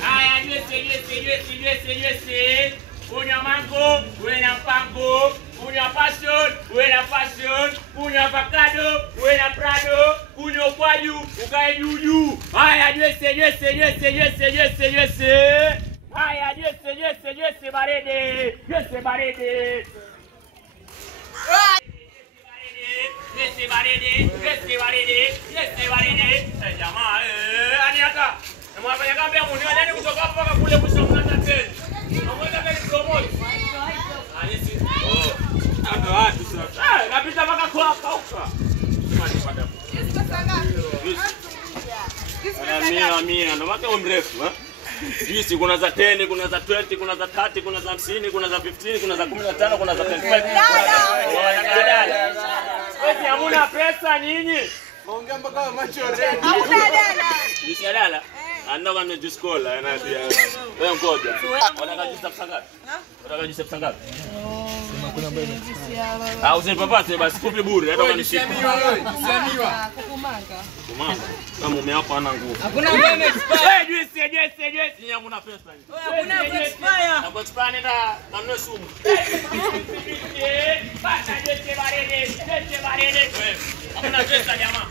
Haya, juice. Punya mango, buena pango. Punya passion, buena passion. Punya avocado, buena prado. Punya ukwaju, ukae juju. Haya, juice. Haya, juice baridi. Juice baridi. Yes, baridi. Jamaa, ani hata. Mwafanya kambi ya munio nani kutoka hapa mpaka kule mwisho mnata tena. Mmoja kali promote. Anisi. Hata watu sasa. Kapita mpaka kwa kauka. Simani pada. Mia. Ndio maana mrefu, Juice kuna za 10, kuna za 20, kuna za 30, kuna za 50, kuna za 15, kuna za 15, kuna za 25. Wewe hamuna pesa nyinyi? Maongea mpaka macho red. Hamuna dada. Juice dada. Anda kama juice cola na pia. Wewe ngoja. Unataka juice sangapi? Unataka juice sangapi? Sema kuna mbele. Au usipapase basi kupi bure hata kama ni shika. Samiwa. Kukumanga. Kama mume wako ana nguvu. Hakuna umeme expire. Juice. Ni hamuna pesa nyinyi. Hakuna expire. Na kwa expire nenda kanunue sumu. Basta juice baridi. Hamuna pesa jamaa.